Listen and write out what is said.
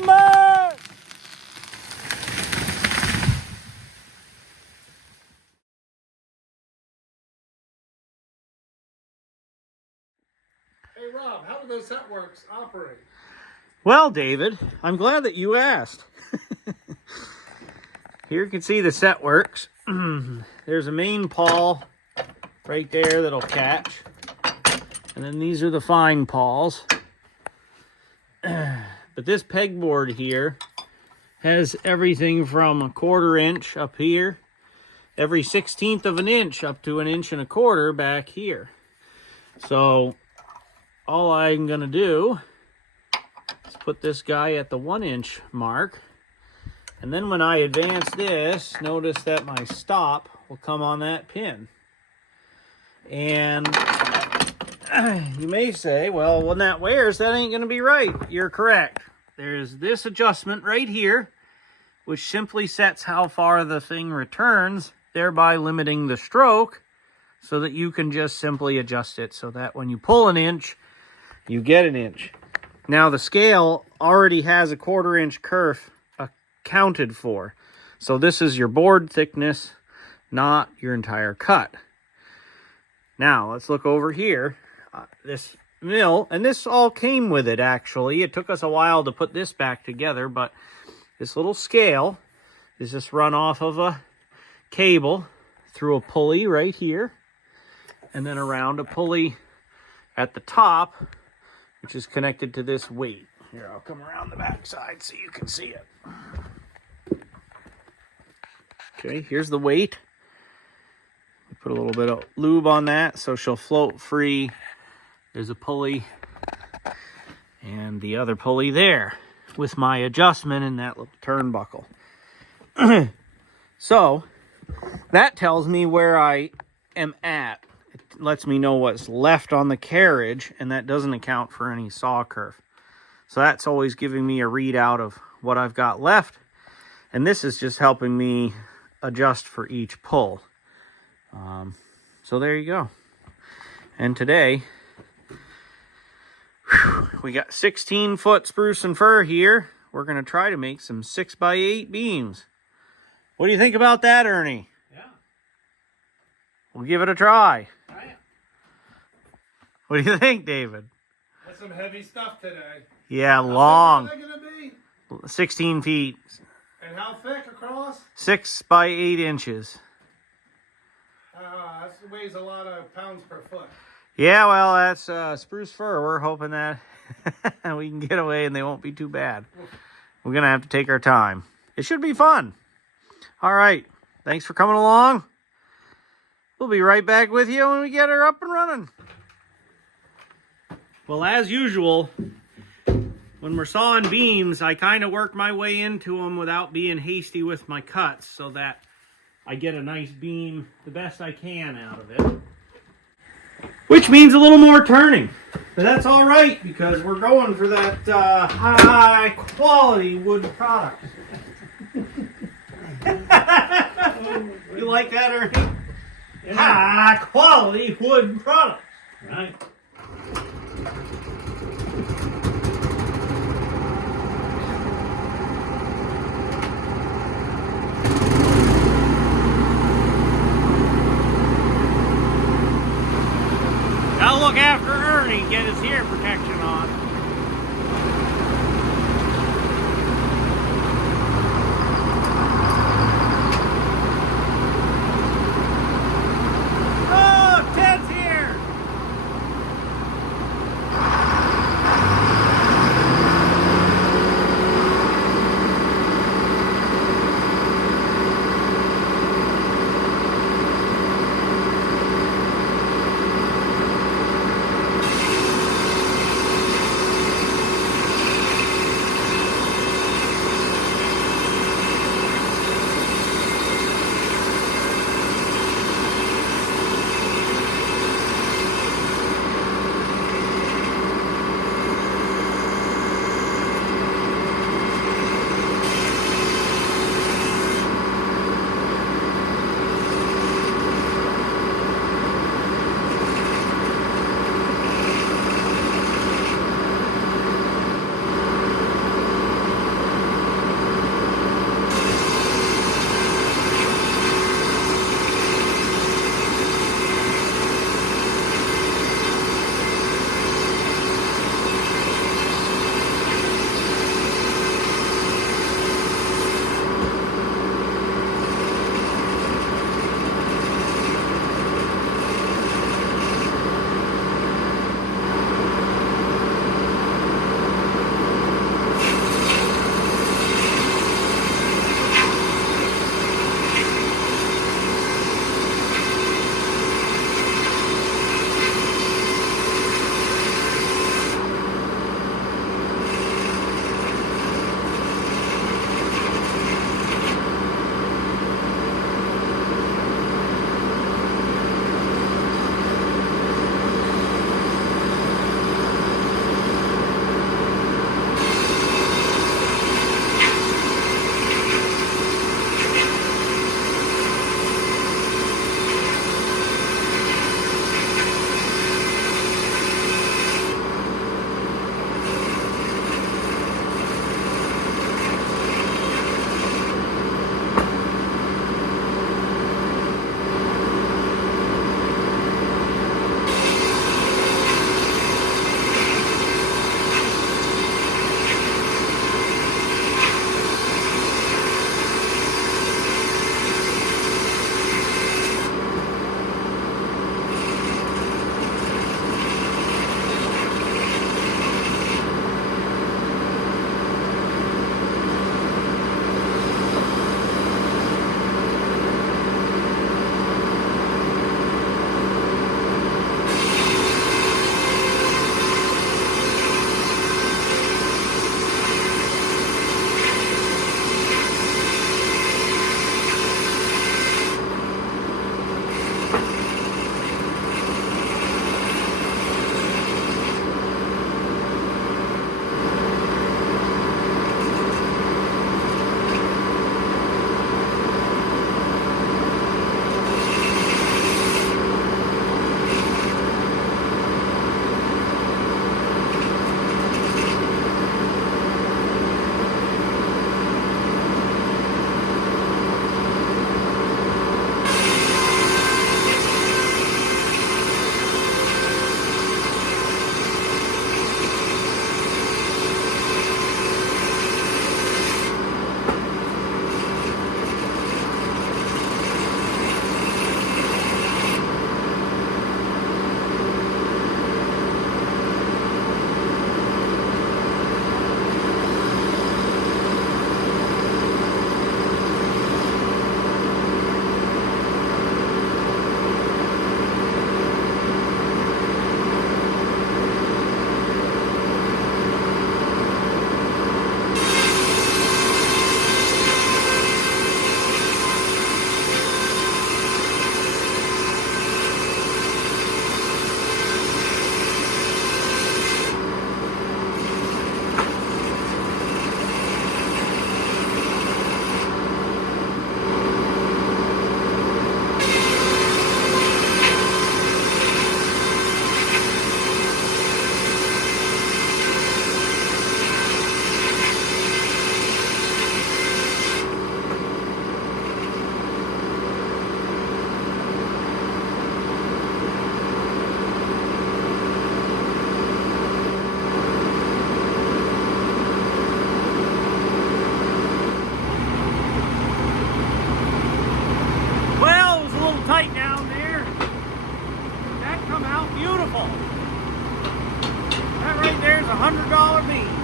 members! Hey Rob, how do those set works operate? Well, David, I'm glad that you asked. Here you can see the set works. There's a main pawl right there that'll catch. And then these are the fine pawls. But this pegboard here has everything from 1/4 inch up here, every 1/16 of an inch up to 1 1/4 inch back here. So all I'm gonna do is put this guy at the 1 inch mark. And then when I advance this, notice that my stop will come on that pin. And you may say, well, when that wears, that ain't going to be right. You're correct. There's this adjustment right here, which simply sets how far the thing returns, thereby limiting the stroke, so that you can just simply adjust it so that when you pull 1 inch, you get 1 inch. Now, the scale already has a 1/4 inch kerf accounted for. So this is your board thickness, not your entire cut. Now, let's look over here. This mill, and this all came with it, actually. It took us a while to put this back together, but this little scale is just run off of a cable through a pulley right here, and then around a pulley at the top, which is connected to this weight. Here, I'll come around the back side so you can see it. Okay, here's the weight. Put a little bit of lube on that so she'll float free. There's a pulley and the other pulley there with my adjustment in that little turnbuckle. So that tells me where I am at. It lets me know what's left on the carriage, and that doesn't account for any saw kerf. So that's always giving me a readout of what I've got left. And this is just helping me adjust for each pull. So there you go. And today, we got 16-foot spruce and fir here. We're going to try to make some 6x8 beams. What do you think about that, Ernie? Yeah. We'll give it a try. Right. What do you think, David? That's some heavy stuff today. Yeah, long. How big are they going to be? 16 feet. And how thick across? 6 by 8 inches. That weighs a lot of pounds per foot. Yeah, well, that's spruce fir. We're hoping that we can get away and they won't be too bad. We're going to have to take our time. It should be fun. All right. Thanks for coming along. We'll be right back with you when we get her up and running. Well, as usual, when we're sawing beams, I kind of work my way into them without being hasty with my cuts so that I get a nice beam the best I can out of it. Which means a little more turning. But that's all right because we're going for that high quality wood product. You like that, Ernie? Yeah. High quality wood product. Right. Gotta look after Ernie, get his ear protection on. Oh, Ted's here! $100 beam.